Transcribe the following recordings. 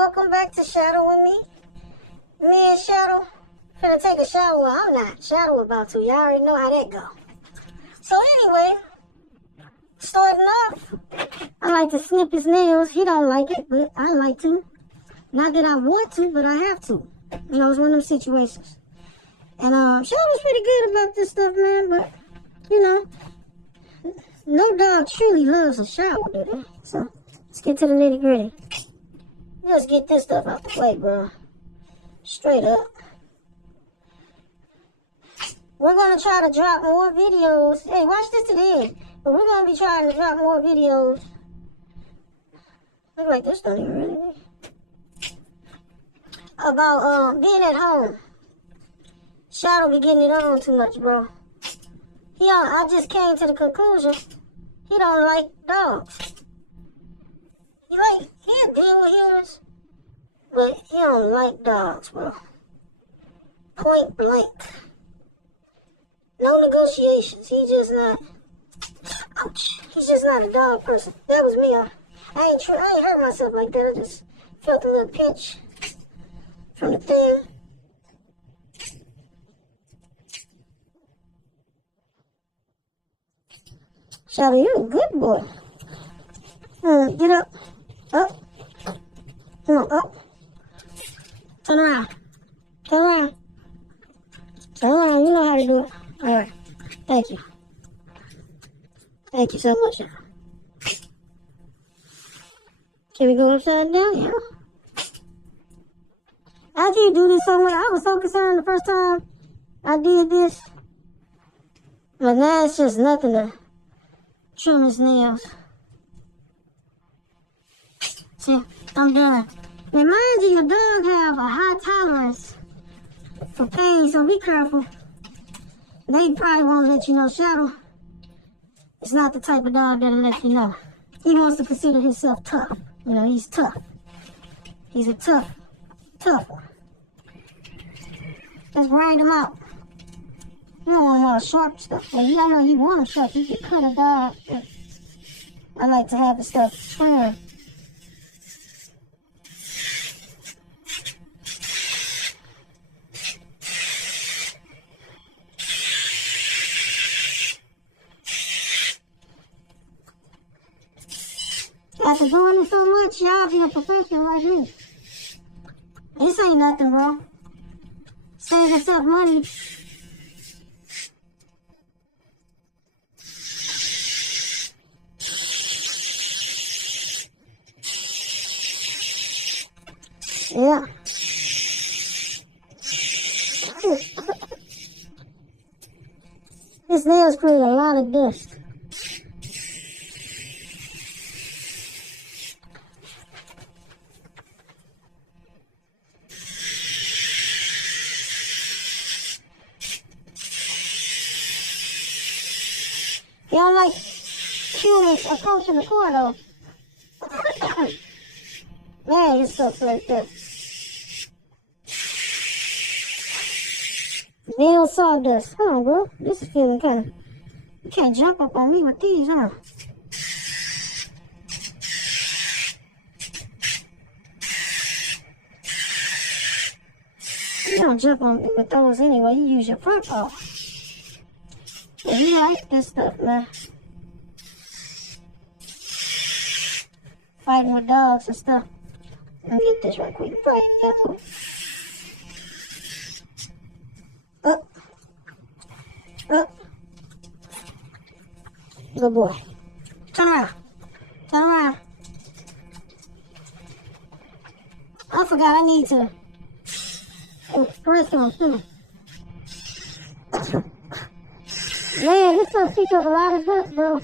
welcome back to Shadow with me. Me and Shadow finna take a shower. Well, I'm not. Shadow about to. Y'all already know how that go. So anyway, starting off, I like to snip his nails. He don't like it, but I like to. Not that I want to, but I have to. You know, it's one of them situations. And Shadow's pretty good about this stuff, man, but, you know, no dog truly loves a shower, do they? So, let's get to the nitty gritty. Let's get this stuff out the way, bro. Straight up. We're going to try to drop more videos. Hey, watch this to the end. But we're going to be trying to drop more videos. Look like this don't even really. About being at home. Shadow be getting it on too much, bro. I just came to the conclusion he don't like dogs. He'll deal with humans, but he don't like dogs, bro. Point blank. No negotiations. He's just not a dog person. That was me. I ain't hurt myself like that. I just felt a little pinch from the thing. Shadow, you're a good boy. Get up. Up. Come on, up. Turn around. Turn around. Turn around. You know how to do it. All right. Thank you. Thank you so much. Can we go upside down? Yeah. How do you do this so much? I was so concerned the first time I did this. But now it's just nothing to trim his nails. See, I'm done. And mind you, your dog have a high tolerance for pain, so be careful. They probably won't let you know. Shadow is not the type of dog that'll let you know. He wants to consider himself tough. You know, he's tough. He's a tough one. Let's grind him out. You don't want all the sharp stuff. Well, y'all know you want them sharp. You can cut a dog. I like to have the stuff trimmed. After doing it so much, y'all be a professional like me. This ain't nothing, bro. Save yourself money. Yeah. His nails create a lot of dust. You don't like humans approaching the core, though. Man, your stuff's like that. Nail sawdust. Hold on, bro. This is feeling kind of... You can't jump up on me with these, huh? You don't jump on me with those anyway. You use your front paw. Yeah, you like this stuff, man. Fighting with dogs and stuff. Let me get this right quick. Right. Up. Up. Good boy. Turn around. Turn around. I forgot I need to press on too. Man, this stuff takes up a lot of dust, bro.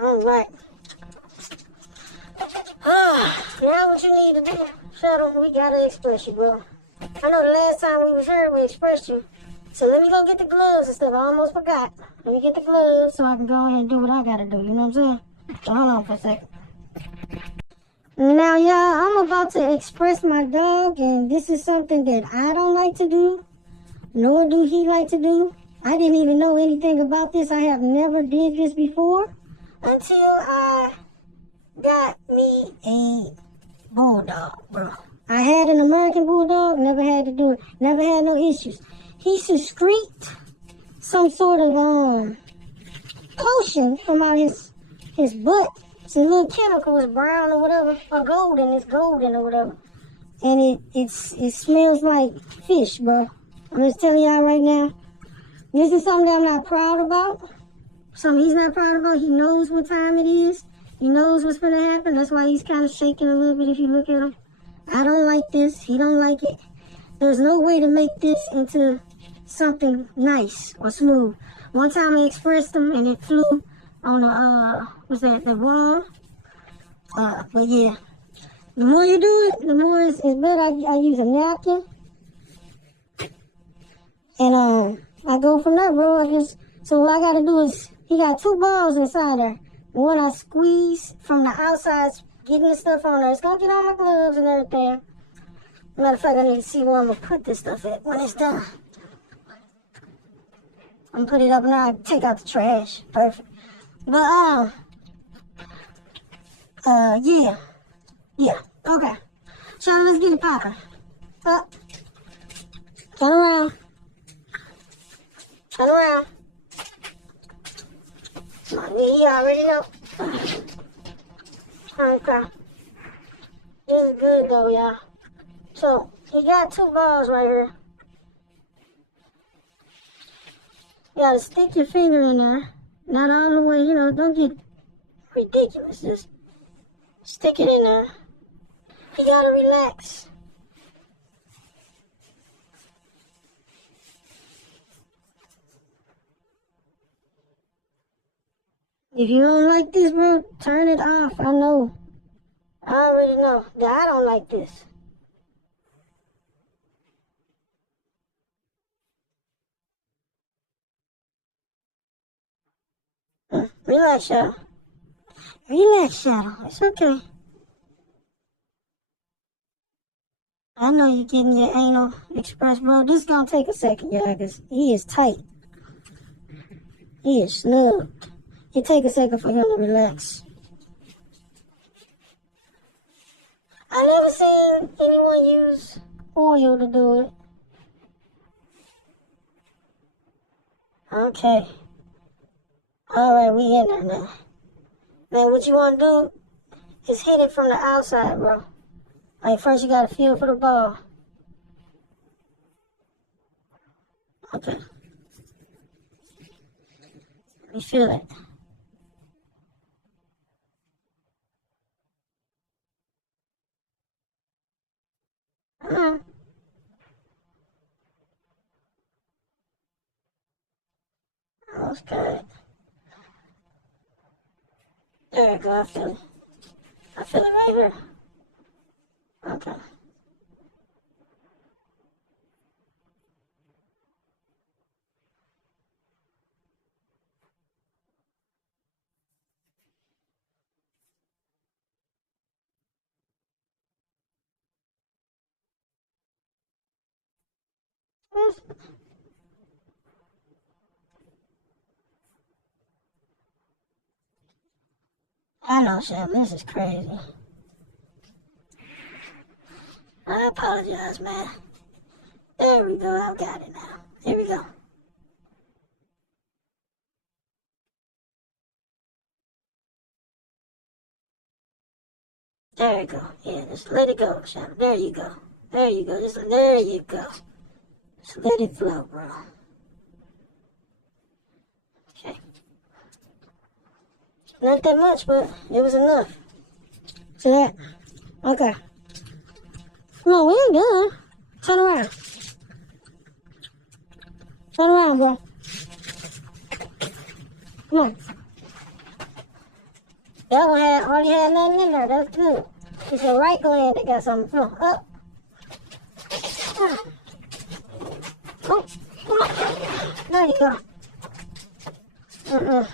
Alright. Now what you need to do, Shadow, we gotta express you, bro. I know the last time we was here, we expressed you. So let me go get the gloves and stuff. I almost forgot. Let me get the gloves so I can go ahead and do what I gotta do. You know what I'm saying? So hold on for a second. Now, y'all, I'm about to express my dog, and this is something that I don't like to do, nor do he like to do. I didn't even know anything about this. I have never did this before until I got me a bulldog, bro. I had an American bulldog, never had to do it, never had no issues. He secreted some sort of potion from out his butt. It's a little chemical, it's brown or whatever, or golden, it's golden or whatever. And it smells like fish, bro. I'm just telling y'all right now. This is something that I'm not proud about. Something he's not proud about. He knows what time it is. He knows what's gonna happen. That's why he's kind of shaking a little bit if you look at him. I don't like this. He don't like it. There's no way to make this into something nice or smooth. One time I expressed him and it flew on the wall. But yeah, the more you do it, the more it's better. I use a napkin. And I go from there, bro. So what I gotta do is, he got 2 balls inside there. One I squeeze from the outside, getting the stuff on there. It's gonna get on my gloves and everything. Matter of fact, I need to see where I'm gonna put this stuff at when it's done. I'm gonna put it up now. I take out the trash. Perfect. But yeah. Okay. So let's get it popping. Up. Turn around. Turn around. Come on, you already know. Okay. This is good though, y'all. So, he got 2 balls right here. You gotta stick your finger in there. Not all the way, don't get ridiculous. Just stick it in there. You gotta relax. If you don't like this, bro, turn it off. I know. I already know that I don't like this. Relax, Shadow. Relax, Shadow. It's okay. I know you're getting your anal expressed, bro. This is gonna take a second, y'all, because he is tight. He is snug. It take a second for him to relax. I never seen anyone use oil to do it. Okay. Alright, we in there now. Man, what you want to do is hit it from the outside, bro. Like, first you got to feel for the ball. Okay. Let me feel it. Okay. There you go, I feel it. I feel it right here. Okay. I know, Sam, this is crazy. I apologize, man. There we go, I've got it now. Here we go. There you go. Yeah, just let it go, Shadow. There you go. There you go. There you go. Just let it flow, bro. Okay. Not that much, but it was enough. See that? Okay. Come on, we ain't done. Turn around. Turn around, bro. Come on. That one hardly had nothing in there. That's good. It's your right gland that got something. Come on, up. Oh, come on. There you go. Uh-uh.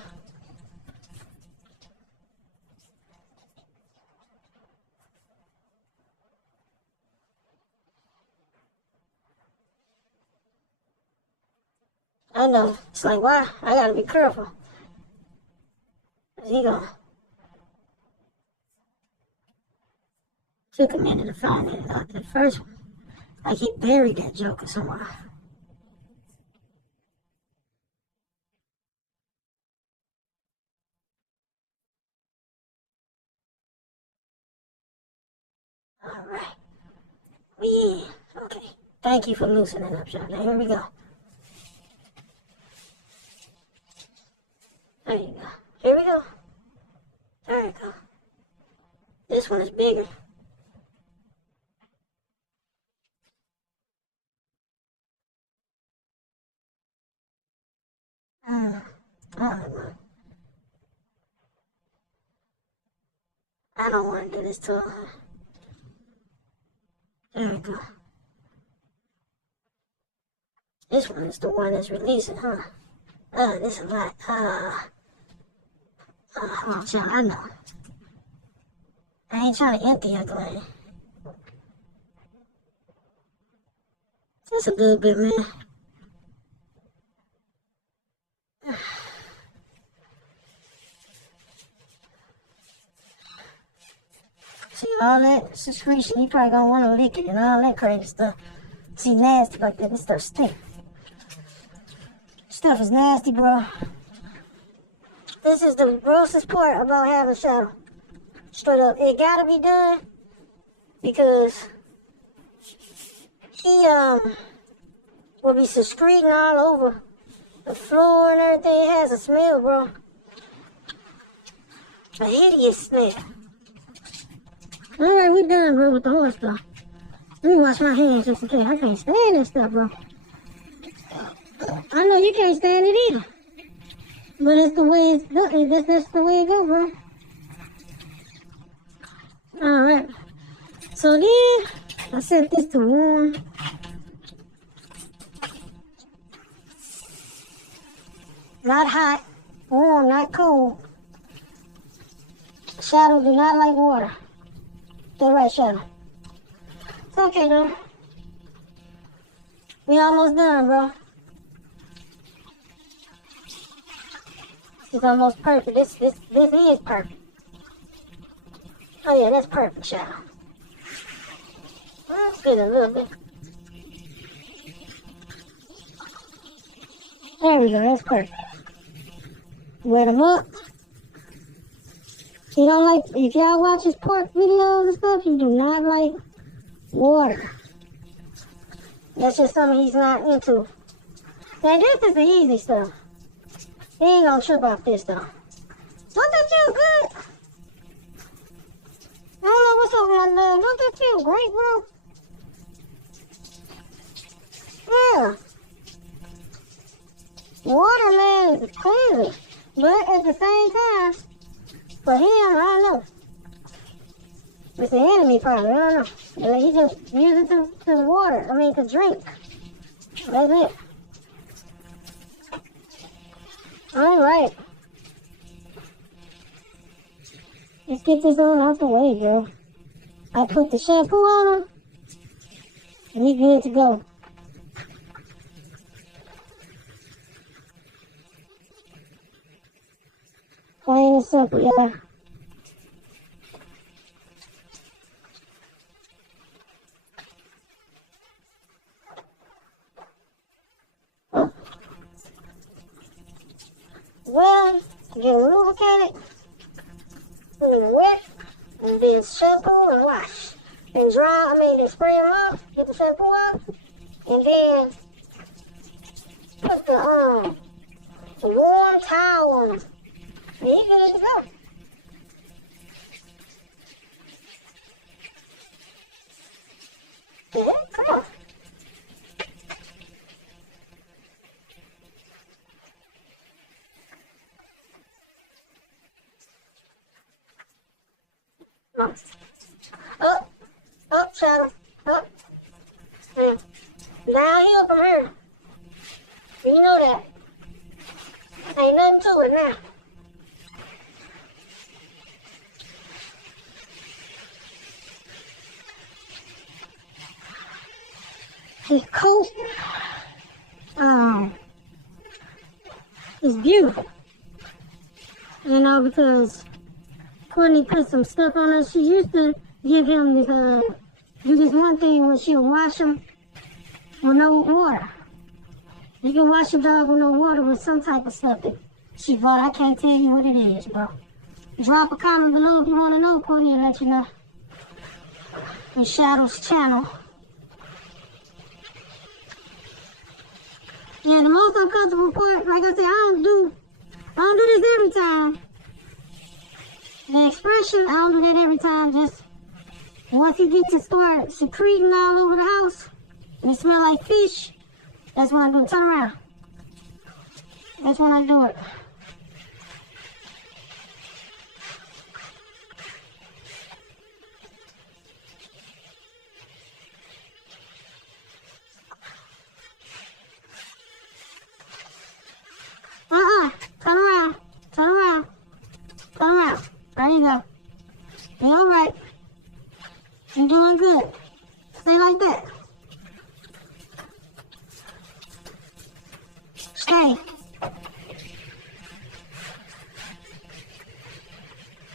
I know. It's like, why? I gotta be careful. He gonna took a minute to find it. The first one. Like he buried that joker somewhere. Alright. We in. Okay. Thank you for loosening up, Sean. Now here we go. There you go. Here we go. There you go. This one is bigger. I don't want to do this to her. There we go. This one is the one that's releasing, huh? This is a lot. Oh, child, I know. I ain't trying to empty her gland. Just a little bit, man. See, all that secretion, you probably gonna want to lick it and all that crazy stuff. See, nasty like that. This stuff stink. Stuff is nasty, bro. This is the grossest part about having shadow. Straight up. It gotta be done because he will be secreting all over the floor and everything. It has a smell, bro. A hideous smell. Alright, we done, bro, with the horse stuff. Let me wash my hands just in case. I can't stand this stuff, bro. I know you can't stand it either. But it's the way it's done. That's the way it goes, bro. Alright. So then, I set this to warm. Not hot. Warm, not cold. Shadow do not like water. The right, Shadow. It's okay, though. We almost done, bro. It's almost perfect. This is perfect. Oh yeah, that's perfect, Shadow. Let's get a little bit. There we go. That's perfect. Wet them up. You don't like, if y'all watch his pork videos and stuff, he do not like water. That's just something he's not into. Now this is the easy stuff. He ain't gonna trip off this though. Don't that feel good? I don't know what's up with my leg. Don't that feel great, bro? Yeah. Water, man, is crazy. But at the same time, for him, I don't know. It's the enemy probably, I don't know. And he just uses it to water, to drink. That's it. Alright. Let's get this on out the way, girl. I put the shampoo on him, and he's good to go. Plain and simple, yeah. Well, get lubricated, and then wet, and then shampoo and wash. And dry, then spray them off, get the shampoo off, and then put the warm towel on them. And he's good to go. Yeah, come on. Up, Shadow, up. Downhill from here. You know that. Ain't nothing to it now. His coat, is beautiful. You know, because Courtney put some stuff on her. She used to give him this, do this one thing when she'll wash him with no water. You can wash your dog with no water with some type of stuff that she bought. I can't tell you what it is, bro. Drop a comment below if you want to know. Courtney will let you know. In Shadow's channel. Yeah, the most uncomfortable part, like I said, I don't do this every time. The expression, I don't do that every time. Just once he gets to start secreting all over the house, and it smell like fish, that's when I do it. Turn around. That's when I do it. Turn around. Turn around. Turn around. There you go. You're alright. You're doing good. Stay like that. Stay.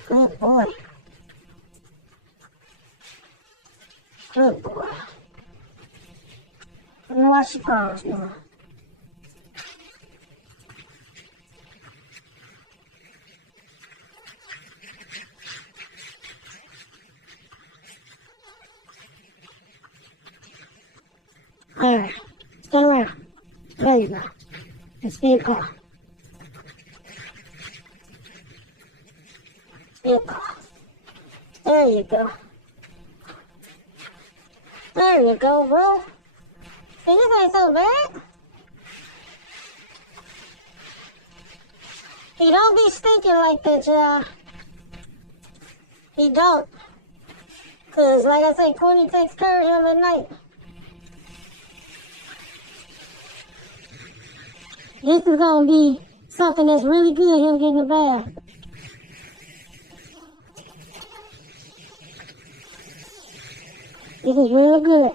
Good boy. Good boy. Let me wash your paws now. Alright, turn around. There you go. And stay calm. Stay calm. There you go. There you go, bro. See, this ain't so bad. He don't be stinking like that, y'all. He don't. Cause like I say, Courtney takes care of him at night. This is gonna be something that's really good, him getting a bath. This is real good.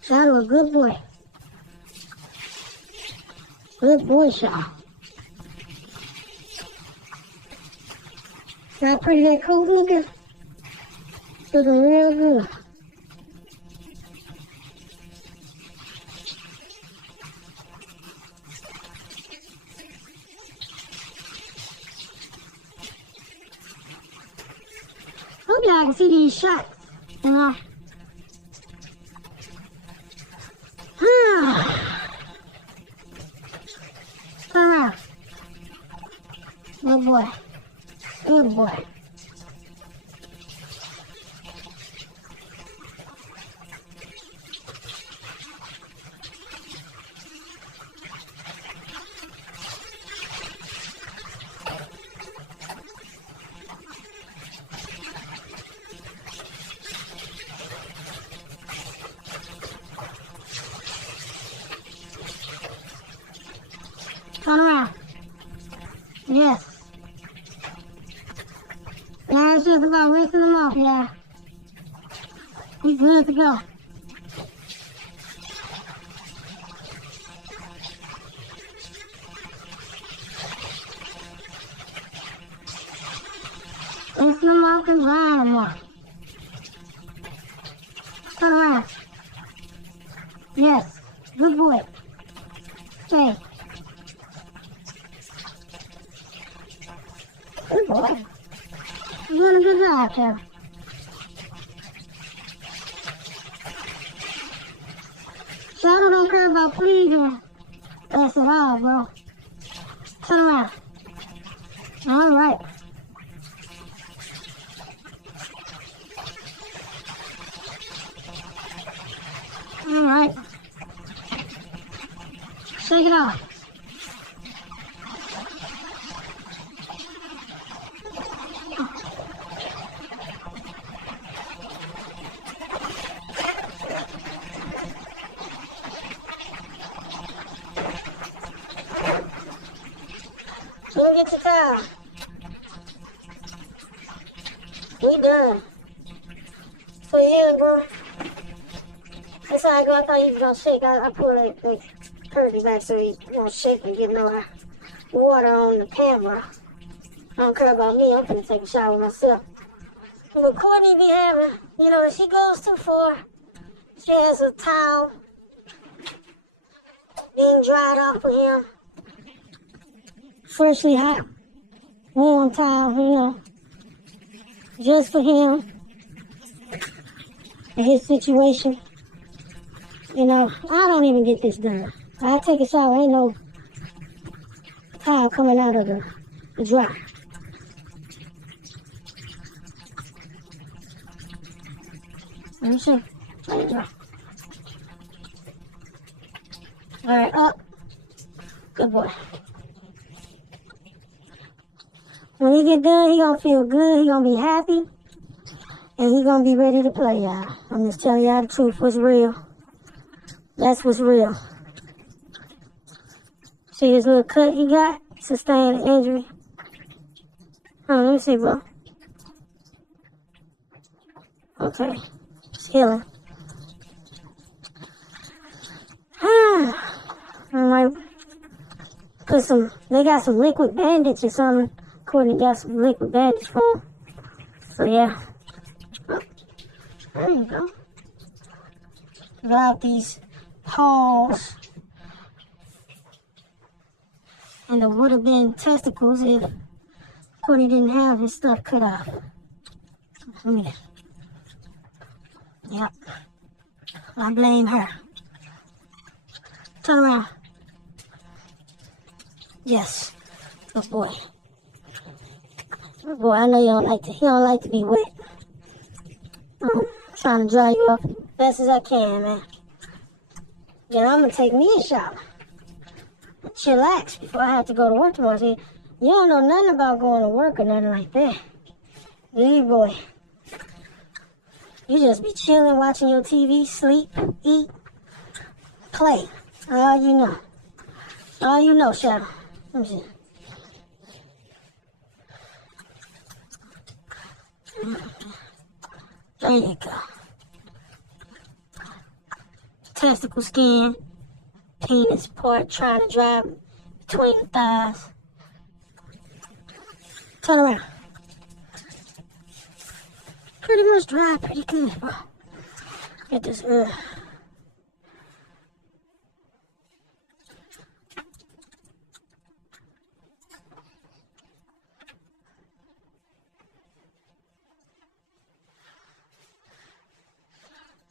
Shadow, a good boy. Good boy, Shadow. See how pretty that coat looking? Looking real good. Hope y'all can see these shots, you know. Turn around. Good boy. Good boy. Turn around. Yes. Now it's just about rinsing them off, yeah. He's good to go. Rinsing them off and drying them off. Turn around. Yes. Good boy. Stay. Good boy. You're doing a good job, Kevin. Shadow don't care about pleasing us at all, bro. Turn around. All right. All right. Shake it off. Go get your towel. We done. For you, bro. That's how I go. I thought you was gonna shake. I pulled that thing. Kirby back so he won't shake and get no water on the camera. I don't care about me. I'm gonna take a shower myself. But Courtney be having, if she goes too far, she has a towel being dried off for him. Freshly hot, warm towel, just for him and his situation. I don't even get this done. I take a shower, ain't no towel coming out of the dryer. Let me see. Alright, up. Good boy. When he get done, he gonna feel good, he gonna be happy, and he gonna be ready to play, y'all. I'm just telling y'all the truth, what's real. That's what's real. See this little cut he got? Sustained an injury. Let me see, bro. Okay. It's healing. I might put they got some liquid bandage or something. Courtney got some liquid bandage for him. So yeah. There you go. Got these paws. And there would have been testicles if Courtney didn't have his stuff cut off. Yep. I blame her. Turn around. Yes. Good boy. Good boy, I know he don't like to be wet. I'm trying to dry you up as best as I can, man. Then I'm gonna take me a shower. Chillax before I have to go to work tomorrow. See, you don't know nothing about going to work or nothing like that. Hey, boy. You just be chilling, watching your TV, sleep, eat, play. All you know. All you know, Shadow. Let me see. There you go. Testicle skin, penis part trying to dry between the thighs. Turn around. Pretty much dry, pretty good, bro. Get this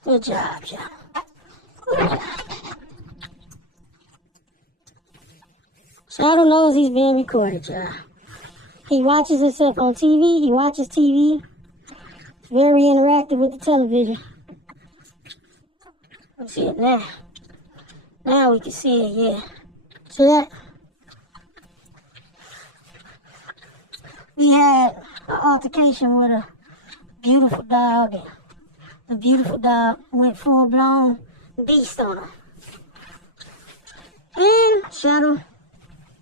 Good job, John. Good job. Shadow knows he's being recorded, y'all. He watches himself on TV. He watches TV. It's very interactive with the television. Let's see it now. Now we can see it, yeah. See that? We had an altercation with a beautiful dog, and the beautiful dog went full-blown beast on him. And Shadow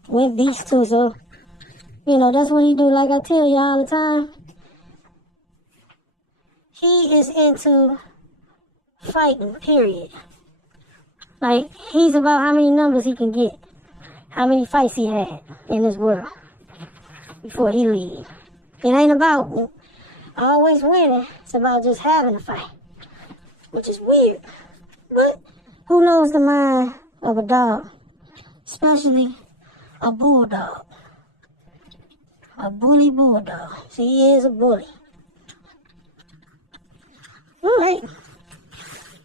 went beast too, so, that's what he do. Like I tell you all the time, he is into fighting, period. Like, he's about how many numbers he can get, how many fights he had in this world before he leaves. It ain't about always winning, it's about just having a fight, which is weird. But who knows the mind of a dog, especially a bulldog, a bully bulldog. See, he is a bully. All right,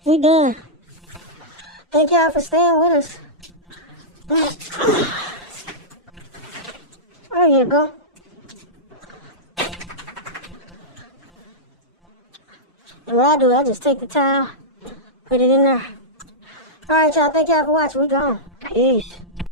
we done. Thank y'all for staying with us. There you go. And what I do, I just take the towel, put it in there. All right, y'all. Thank y'all for watching. We gone. Peace.